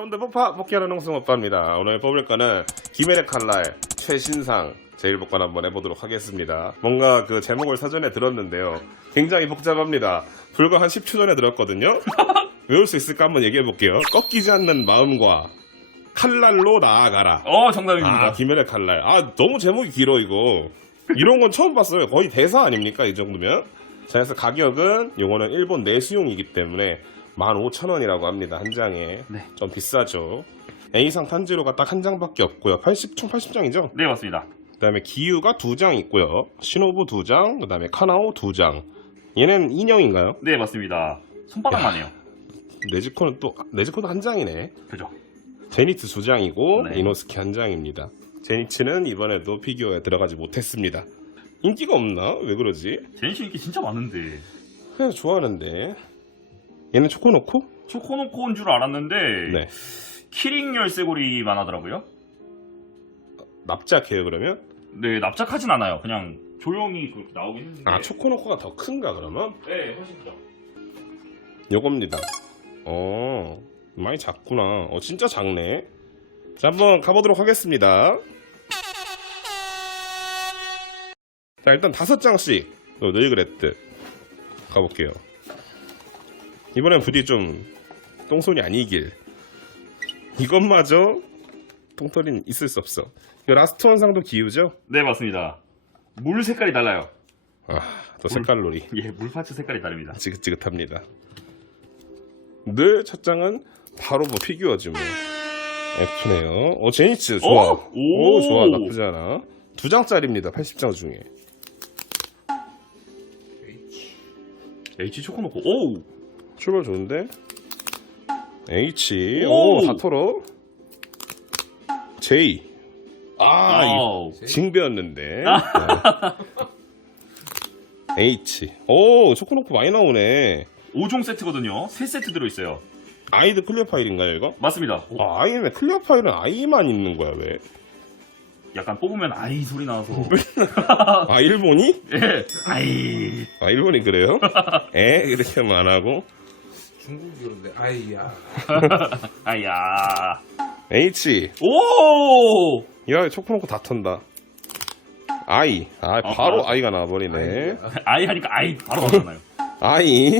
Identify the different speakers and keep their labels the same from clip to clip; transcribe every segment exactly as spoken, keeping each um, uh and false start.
Speaker 1: 여러분들 뽀파 뽑기하는 홍승오빠입니다. 오늘 뽑을 거는 김혜래 칼날 최신상 제일 복권 한번 해보도록 하겠습니다. 뭔가 그 제목을 사전에 들었는데요, 굉장히 복잡합니다. 불과 한 십 초 전에 들었거든요. 외울 수 있을까 한번 얘기해볼게요. 꺾이지 않는 마음과 칼날로 나아가라.
Speaker 2: 어, 정답입니다.
Speaker 1: 아, 김혜래 칼날. 아, 너무 제목이 길어 이거. 이런 건 처음 봤어요. 거의 대사 아닙니까 이 정도면? 자, 그래서 가격은 요거는 일본 내수용이기 때문에 만 오천 원이라고 합니다. 한 장에.
Speaker 2: 네.
Speaker 1: 좀 비싸죠. A상 탄지로가 딱 한 장밖에 없고요. 팔십, 총 팔십 장이죠?
Speaker 2: 네, 맞습니다.
Speaker 1: 그 다음에 기유가 두 장 있고요. 시노부 두 장, 그 다음에 카나오 두 장. 얘는 인형인가요?
Speaker 2: 네, 맞습니다. 손바닥만 해요.
Speaker 1: 네즈코는 또, 네즈코도 한 장이네.
Speaker 2: 그죠?
Speaker 1: 제니츠 두 장이고,
Speaker 2: 네.
Speaker 1: 이노스키 한 장입니다. 제니츠는 이번에도 피규어에 들어가지 못했습니다. 인기가 없나? 왜 그러지?
Speaker 2: 제니씨 인기 진짜 많은데.
Speaker 1: 그냥 좋아하는데. 얘는 초코노코?
Speaker 2: 초코노코인 줄 알았는데
Speaker 1: 네.
Speaker 2: 키링 열쇠고리만 하더라고요.
Speaker 1: 납작해요 그러면?
Speaker 2: 네, 납작하진 않아요. 그냥 조용히 그렇게 나오긴 했는데.
Speaker 1: 아, 초코노코가 더 큰가 그러면?
Speaker 2: 네, 훨씬 크죠.
Speaker 1: 요겁니다. 어, 많이 작구나. 어, 진짜 작네. 자, 한번 가보도록 하겠습니다. 자, 일단 다섯 장씩 늘 그랬듯 가볼게요. 이번엔 부디 좀 똥손이 아니길. 이것마저 똥털이 있을 수 없어. 이거 라스트 원상도 기우죠?
Speaker 2: 네, 맞습니다. 물 색깔이 달라요.
Speaker 1: 아, 또 색깔놀이.
Speaker 2: 예, 물 파츠 색깔이 다릅니다.
Speaker 1: 지긋지긋합니다. 늘 첫 장은 바로 뭐 피규어지 뭐. F네요. 어, 제니츠 좋아.
Speaker 2: 어?
Speaker 1: 오,
Speaker 2: 오,
Speaker 1: 좋아. 나쁘지 않아. 두 장짜리입니다. 팔십 장 중에.
Speaker 2: H 초코노코. 오!
Speaker 1: 출발 좋은데? H.
Speaker 2: 오!
Speaker 1: 오, 사토로. J. 아,
Speaker 2: 아우.
Speaker 1: 이 징배였는데. 네. H. 오, 초코노코 많이 나오네.
Speaker 2: 오 종 세트거든요. 세 세트 들어있어요.
Speaker 1: 아이드 클리어 파일인가요, 이거?
Speaker 2: 맞습니다.
Speaker 1: 아, 아이네. 클리어 파일은 아이만 있는 거야, 왜?
Speaker 2: 약간 뽑으면 아이 소리 나와서.
Speaker 1: 아, 일본이?
Speaker 2: 예, 아이.
Speaker 1: 아, 일본이 그래요? 에? 이렇게 하면 안 하고.
Speaker 3: 중국이 그런데 아이야.
Speaker 2: 아야.
Speaker 1: H.
Speaker 2: 오!
Speaker 1: 야, 초코노코 다 턴다. I. 아,
Speaker 2: 아,
Speaker 1: 바로
Speaker 2: 아.
Speaker 1: 아이가 나와버리네.
Speaker 2: 아이 하니까 아이 바로 나잖아요.
Speaker 1: I.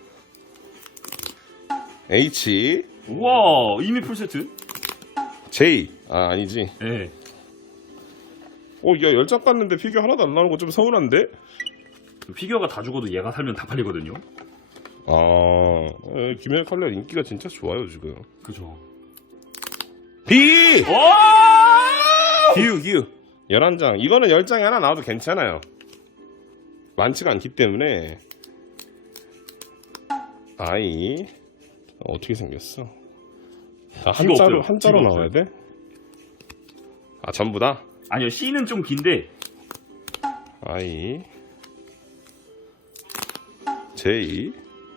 Speaker 1: H.
Speaker 2: 우와, 이미 풀세트?
Speaker 1: J. 아, 아니지.
Speaker 2: 예.
Speaker 1: 어, 야, 열장 깠는데 피규어 하나도 안 나오는 거 좀 서운한데?
Speaker 2: 피규어가 다 죽어도 얘가 살면 다 팔리거든요.
Speaker 1: 아, 김혜래 칼날 인기가 진짜 좋아요, 지금.
Speaker 2: 그죠.
Speaker 1: B!
Speaker 2: 와!
Speaker 1: 기우, 기우. 열한 장. 이거는 열 장이 하나 나와도 괜찮아요. 많지가 않기 때문에. I. 어, 어떻게 생겼어? 아,
Speaker 2: 기가
Speaker 1: 한자로,
Speaker 2: 없어요.
Speaker 1: 한자로
Speaker 2: 기가
Speaker 1: 나와야
Speaker 2: 없어요.
Speaker 1: 돼? 아, 전부 다?
Speaker 2: 아니요, C는 좀 긴데.
Speaker 1: I. J.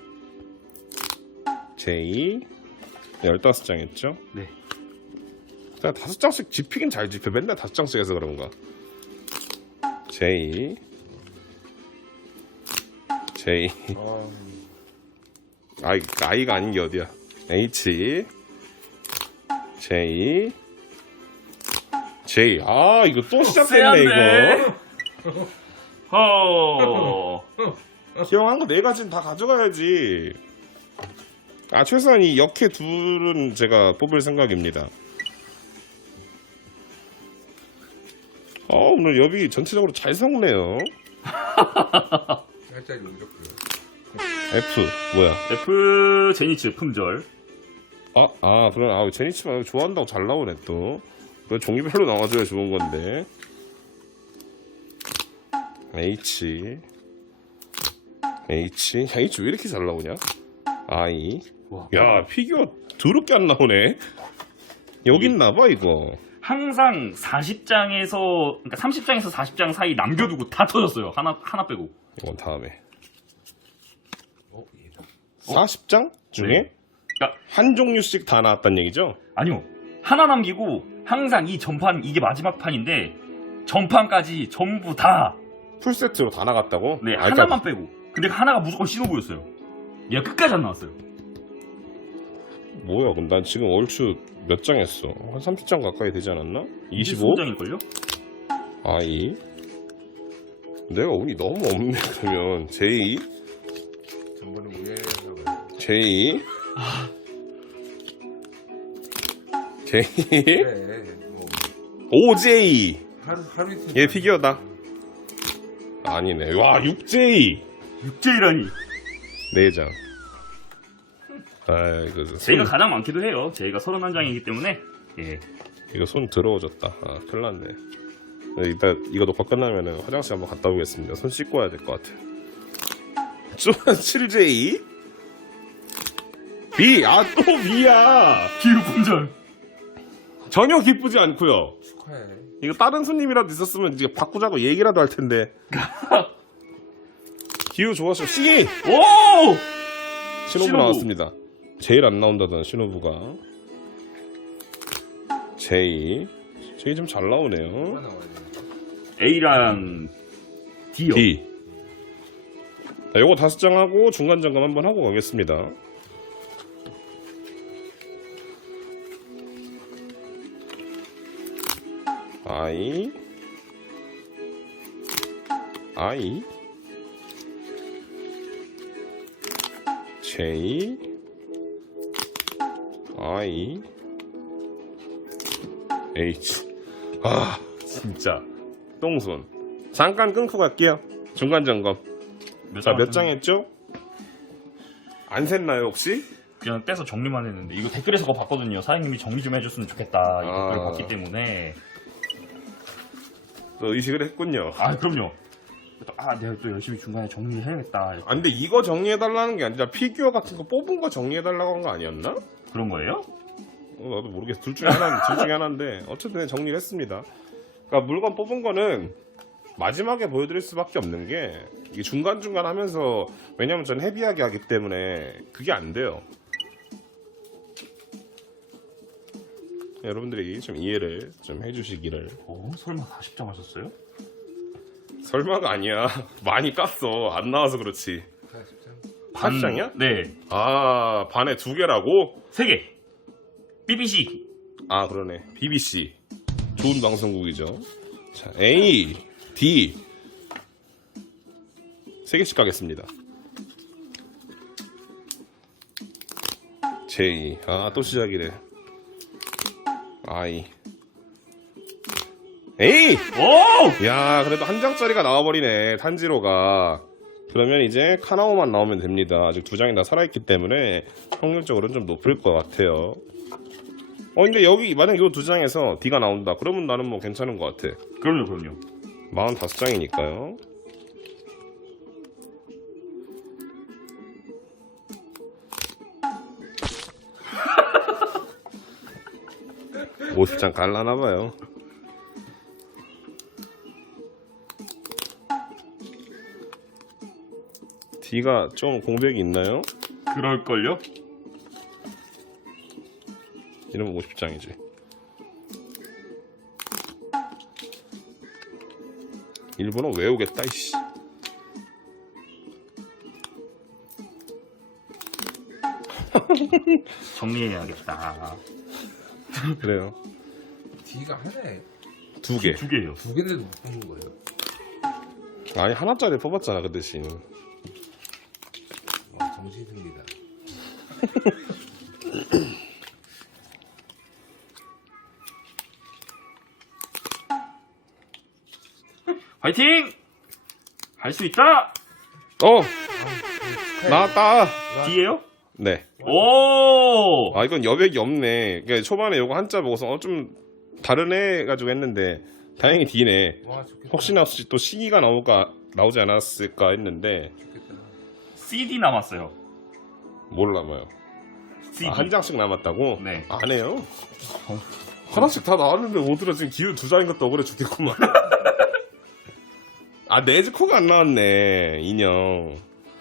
Speaker 1: J. 열다섯 장 했죠?
Speaker 2: 네.
Speaker 1: 자, 다섯 장씩 집히긴 잘 집혀. 맨날 다섯 장씩 해서 그런가. J. J.
Speaker 3: 어,
Speaker 1: 아이, 아이가 아닌 게 어디야. H. J. J. 아, 이거 또 시작됐네, 이거.
Speaker 2: 허.
Speaker 1: 기왕한 거 네 가지는 다 가져가야지. 아, 최소한 이 역해 둘은 제가 뽑을 생각입니다. 어, 오늘 여비 전체적으로 잘 섞네요.
Speaker 3: 살짝 용접고요.
Speaker 1: F, 뭐야.
Speaker 2: F 제니츠 품절.
Speaker 1: 아, 아, 그럼, 아, 제니치 말고 좋아한다고 잘 나오네, 또. 그 종류별로 나와줘야 좋은 건데. H. H. 야, H 왜 이렇게 잘 나오냐? I.
Speaker 2: 와.
Speaker 1: 야, 피규어 더럽게 안 나오네. 여기 있나봐, 이거.
Speaker 2: 항상 사십 장에서 그러니까 삼십 장에서 사십 장 사이 남겨두고 다 터졌어요. 하나 하나 빼고.
Speaker 1: 이건 다음에.
Speaker 3: 어, 얘다.
Speaker 1: 사십 장 중에
Speaker 2: 네. 그러니까
Speaker 1: 한 종류씩 다 나왔단 얘기죠?
Speaker 2: 아니요. 하나 남기고 항상 이 전판 이게 마지막 판인데 전판까지 전부 다
Speaker 1: 풀세트로 다 나갔다고?
Speaker 2: 네,
Speaker 1: 아,
Speaker 2: 하나만 빼고. 근데 하나가 무조건 시노부였어요. 얘가 끝까지 안 나왔어요.
Speaker 1: 뭐야 그럼 난 지금 얼추 몇 장 했어? 한 삼십 장 가까이 되지 않았나? 이십오?
Speaker 2: 장일걸요?
Speaker 1: 아이 내가 운이 너무 없네. 그러면 제이
Speaker 3: 전번에 우회하고
Speaker 1: 제이 제이
Speaker 3: 그래. 뭐
Speaker 1: 오제이
Speaker 3: 하루 하루 이틀.
Speaker 1: 얘 피규어다. 아니네. 와 육 제이
Speaker 2: 육제이라니.
Speaker 1: 네 장. 아 이거
Speaker 2: 제이가
Speaker 1: 손,
Speaker 2: 가장 많기도 해요. 제이가 서른한 장이기 때문에. 예.
Speaker 1: 이거 손 더러워졌다. 아 큰일 났네. 네, 이따 이거 녹화 끝나면은 화장실 한번 갔다 오겠습니다. 손 씻고 와야 될 것 같아. 쪼한 칠 제이 B 아 또 B야.
Speaker 2: 기후 품절.
Speaker 1: 전혀 기쁘지 않고요.
Speaker 3: 축하해.
Speaker 1: 이거 다른 손님이라도 있었으면 이제 바꾸자고 얘기라도 할 텐데. 기후 좋았어. C
Speaker 2: 오!
Speaker 1: 신호부
Speaker 2: 신호부.
Speaker 1: 나왔습니다. 제일 안 나온다던 신호부가 제이 제이 좀 잘
Speaker 3: 얼마
Speaker 1: 나오네요.
Speaker 3: 나와야 돼?
Speaker 2: A랑 D요.
Speaker 1: D 자, 요거 다섯 장 하고 중간 점검 한번 하고 가겠습니다. I I J I H 아 진짜 똥손. 잠깐 끊고 갈게요. 중간 점검. 자 몇 장 했죠? 안 샜나요 혹시?
Speaker 2: 그냥 떼서 정리만 했는데 이거 댓글에서 그거 봤거든요. 사장님이 정리 좀 해줬으면 좋겠다. 이
Speaker 1: 아.
Speaker 2: 댓글 봤기 때문에.
Speaker 1: 또 의식을 했군요.
Speaker 2: 아 그럼요. 또, 아 내가 또 열심히 중간에 정리해야겠다.
Speaker 1: 아 근데 이거 정리해달라는 게 아니라 피규어 같은 거 뽑은 거 정리해달라고 한 거 아니었나?
Speaker 2: 그런 거예요?
Speaker 1: 어, 나도 모르겠어. 둘 중에 하나, 둘 중에 하나인데 어쨌든 정리를 했습니다. 그러니까 물건 뽑은 거는 마지막에 보여드릴 수밖에 없는 게 이게 중간중간 하면서 왜냐면 전 헤비하게 하기 때문에 그게 안 돼요. 여러분들이 좀 이해를 좀 해주시기를.
Speaker 2: 어? 설마 사십 장 하셨어요?
Speaker 1: 설마가 아니야. 많이 깠어. 안 나와서 그렇지.
Speaker 3: 사십 장.
Speaker 1: 사십 장이야?
Speaker 2: 네.
Speaker 1: 아 반에 두 개라고?
Speaker 2: 세 개. 비비씨.
Speaker 1: 아 그러네. 비비씨 좋은 방송국이죠. 자 A, D 세 개씩 가겠습니다. J 아 또 시작이래. I A
Speaker 2: 오!
Speaker 1: 야 그래도 한 장짜리가 나와버리네. 탄지로가. 그러면 이제 카나오만 나오면 됩니다. 아직 두 장이 다 살아있기 때문에 확률적으로는 좀 높을 것 같아요. 어 근데 여기 만약 이 두 장에서 D가 나온다 그러면 나는 뭐 괜찮은 것 같아.
Speaker 2: 그럼요, 그럼요.
Speaker 1: 사십오 장이니까요. 오십 장 갈라나봐요. D가 좀 공백이 있나요?
Speaker 2: 그럴걸요?
Speaker 1: 이러면 오십 장이지. 일본어 외우겠다 이씨.
Speaker 2: 정리해야겠다.
Speaker 1: 그래요.
Speaker 3: D가 하나에
Speaker 1: 두 개.
Speaker 2: 두 개예요.
Speaker 3: 두 개인데도 못 뽑는 거예요.
Speaker 1: 아니 하나짜리 뽑았잖아 그 대신.
Speaker 3: 와, 정신 승리다.
Speaker 2: 화이팅! 할 수 있다!
Speaker 1: 어
Speaker 3: 축하해.
Speaker 1: 나왔다.
Speaker 2: D예요?
Speaker 1: 네.
Speaker 2: 오!
Speaker 1: 아 이건 여백이 없네. 그러니까 초반에 요거 한자 보고서 어 좀 다르네 가지고 했는데 다행히 D네.
Speaker 3: 와, 좋겠다.
Speaker 1: 혹시나 혹시 또 C가 나올까 나오지 않았을까 했는데
Speaker 3: 좋겠다.
Speaker 2: 씨디 남았어요.
Speaker 1: 뭘 남아요?
Speaker 2: 씨디.
Speaker 1: 아, 한 장씩 남았다고?
Speaker 2: 네.
Speaker 1: 안 해요. 하나씩 다 나왔는데 오드라 지금 기후 두 장인 것도 억울해 죽겠구만. 아 네즈코가 안 나왔네 인형.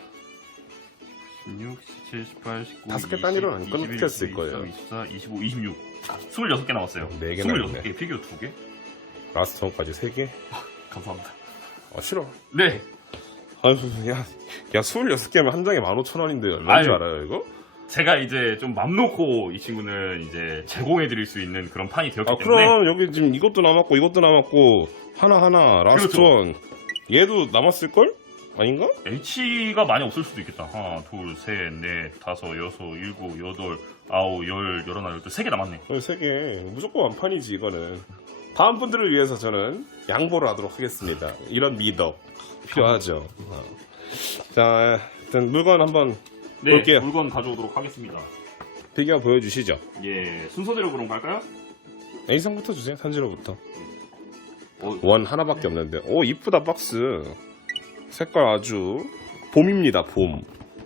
Speaker 2: 십육, 십칠, 십팔, 십구,
Speaker 1: 다섯 개
Speaker 2: 이십,
Speaker 1: 단위로는 안
Speaker 2: 이십일,
Speaker 1: 끊겼을 거예요.
Speaker 2: 이십삼, 이십사, 이십오, 이십육. 스물여섯 개 남았어요.
Speaker 1: 네 개
Speaker 2: 스물여섯
Speaker 1: 남았네.
Speaker 2: 개, 피규어 두 개?
Speaker 1: 라스트 원까지 세 개?
Speaker 2: 감사합니다.
Speaker 1: 아 싫어.
Speaker 2: 네.
Speaker 1: 아유 야, 야 스물여섯 개면 한 장에 만 오천 원인데 얼마인 줄
Speaker 2: 아유.
Speaker 1: 알아요 이거?
Speaker 2: 제가 이제 좀 맘 놓고 이 친구는 이제 제공해드릴 수 있는 그런 판이 되었기
Speaker 1: 아
Speaker 2: 때문에
Speaker 1: 그럼 여기 지금 이것도 남았고 이것도 남았고 하나 하나 라스트
Speaker 2: 그렇죠.
Speaker 1: 원 얘도 남았을 걸? 아닌가?
Speaker 2: H가 많이 없을 수도 있겠다. 하나, 둘, 셋, 넷, 다섯, 여섯, 일곱, 여덟, 아홉, 열, 열하나, 열둘, 세 개 남았네.
Speaker 1: 거의 세 개. 무조건 완판이지 이거는. 다음 분들을 위해서 저는 양보를 하도록 하겠습니다. 이런 미덕 필요하죠. 어. 자, 일단 물건 한번
Speaker 2: 네,
Speaker 1: 볼게요.
Speaker 2: 물건 가져오도록 하겠습니다.
Speaker 1: 비교 보여주시죠.
Speaker 2: 예, 순서대로 그럼 갈까요?
Speaker 1: A상부터 주세요. 탄지로부터.
Speaker 2: 어,
Speaker 1: 원 하나밖에 없는데. 오 이쁘다 박스. 색깔 아주 봄입니다. 봄.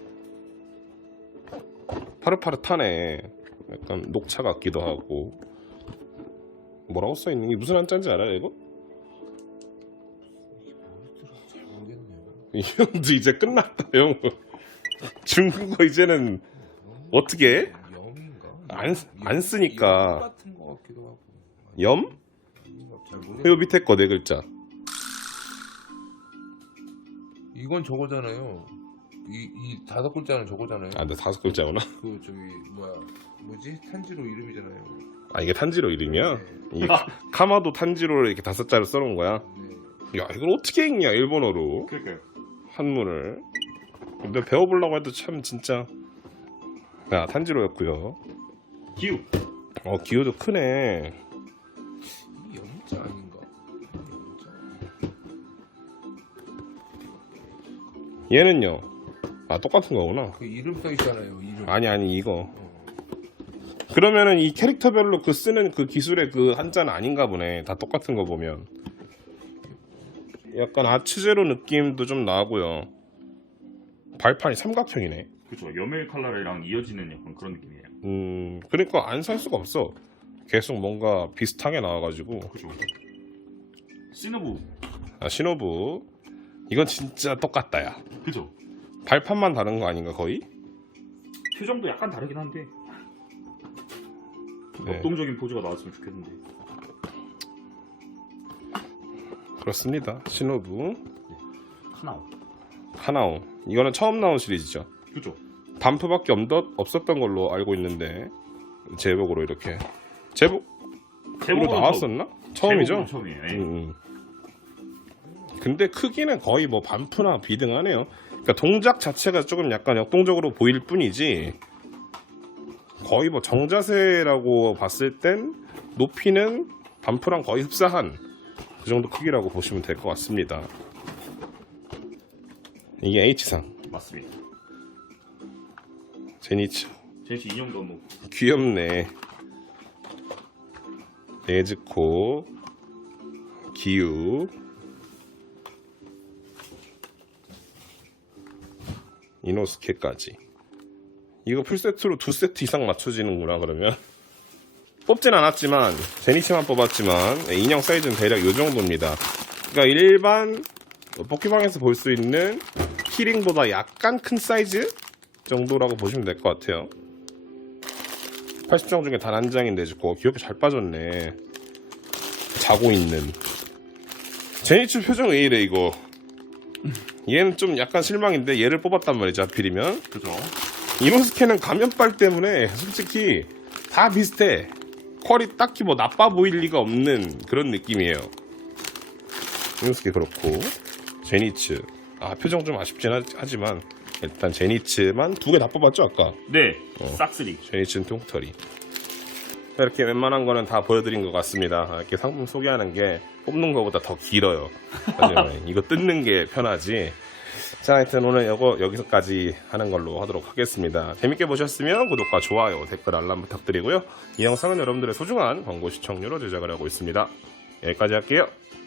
Speaker 1: 파릇파릇하네. 약간 녹차 같기도 하고. 뭐라고 써있는 게 무슨 한자인지 알아요 이거?
Speaker 3: 잘 모르겠네요.
Speaker 1: 이 형도 이제 끝났다 형. 중국어 이제는 어떻게 해?
Speaker 3: 염인가?
Speaker 1: 안- 안 쓰니까.
Speaker 3: 염 같은 거 같기도 하고.
Speaker 1: 염?
Speaker 3: 잘
Speaker 1: 요
Speaker 3: 모르겠.
Speaker 1: 밑에 거 네 글자.
Speaker 3: 이건 저거잖아요. 이, 이 다섯 글자는 저거잖아요.
Speaker 1: 아, 네 다섯 글자구나.
Speaker 3: 그 저기 뭐야 뭐지 탄지로 이름이잖아요.
Speaker 1: 아 이게 탄지로 이름이야?
Speaker 3: 네.
Speaker 1: 이 카마도 탄지로를 이렇게 다섯 자로 써놓은 거야?
Speaker 3: 네.
Speaker 1: 야 이걸 어떻게 읽냐 일본어로
Speaker 2: 그러니까요.
Speaker 1: 한문을. 근데 배워보려고 해도 참 진짜. 야 탄지로였고요.
Speaker 2: 기우.
Speaker 1: 어 기호도 크네.
Speaker 3: 이 염자 아닌가? 염자.
Speaker 1: 얘는요? 아 똑같은 거구나.
Speaker 3: 그 이름 써 있잖아요. 이름.
Speaker 1: 아니 아니 이거.
Speaker 3: 어.
Speaker 1: 그러면은 이 캐릭터별로 그 쓰는 그 기술의 그 한자는 아닌가 보네. 다 똑같은 거 보면. 약간 아츠제로 느낌도 좀 나고요. 발판이 삼각형이네.
Speaker 2: 그렇죠. 여멜 칼라레랑 이어지는 약간 그런 느낌이에요.
Speaker 1: 음, 그러니까 안 살 수가 없어. 계속 뭔가 비슷하게 나와가지고.
Speaker 2: 그렇죠. 시노부.
Speaker 1: 아, 시노부. 이건 진짜 똑같다, 야.
Speaker 2: 그죠.
Speaker 1: 발판만 다른 거 아닌가, 거의?
Speaker 2: 표정도 약간 다르긴 한데
Speaker 1: 네.
Speaker 2: 역동적인 포즈가 나왔으면 좋겠는데.
Speaker 1: 그렇습니다. 시노부.
Speaker 2: 하나.
Speaker 1: 하나오. 이거는 처음 나온 시리즈죠.
Speaker 2: 그죠.
Speaker 1: 반프밖에 없- 없었던 걸로 알고 있는데, 제복으로 이렇게. 제복? 이거
Speaker 2: 제목은
Speaker 1: 나왔었나? 처음이죠?
Speaker 2: 제목은 처음이에요. 예.
Speaker 1: 음, 음. 근데 크기는 거의 뭐 반프나 비등하네요. 그러니까 동작 자체가 조금 약간 역동적으로 보일 뿐이지 거의 뭐 정자세라고 봤을 땐 높이는 반프랑 거의 흡사한 그 정도 크기라고 보시면 될 것 같습니다. 이게 H상
Speaker 2: 맞습니다.
Speaker 1: 제니츠
Speaker 2: 제니치 인형도 뭐
Speaker 1: 귀엽네. 네즈코 기유 이노스케까지. 이거 풀세트로 두 세트 이상 맞춰지는구나 그러면. 뽑진 않았지만 제니치만 뽑았지만 인형 사이즈는 대략 이 정도입니다. 그러니까 일반 포켓방에서 볼 수 있는 키링보다 약간 큰 사이즈 정도라고 보시면 될 것 같아요. 팔십 장 중에 단 한 장인데 지고 귀엽게 잘 빠졌네. 자고 있는 제니츠 표정 왜 이래 이거. 얘는 좀 약간 실망인데 얘를 뽑았단 말이죠. 하필이면
Speaker 2: 그죠.
Speaker 1: 이노스케는 가면빨 때문에 솔직히 다 비슷해. 퀄이 딱히 뭐 나빠 보일 리가 없는 그런 느낌이에요. 이노스케 그렇고 제니츠 아 표정 좀 아쉽긴 하, 하지만 일단 제니츠만 두 개 다 뽑았죠 아까.
Speaker 2: 네.
Speaker 1: 어.
Speaker 2: 싹쓸이.
Speaker 1: 제니츠는 똥털이. 이렇게 웬만한 거는 다 보여드린 것 같습니다. 이렇게 상품 소개하는 게 뽑는 것보다 더 길어요. 하지만 이거 뜯는 게 편하지. 자, 하여튼 오늘 이거 여기서까지 하는 걸로 하도록 하겠습니다. 재밌게 보셨으면 구독과 좋아요, 댓글, 알람 부탁드리고요. 이 영상은 여러분들의 소중한 광고 시청료로 제작을 하고 있습니다. 여기까지 할게요.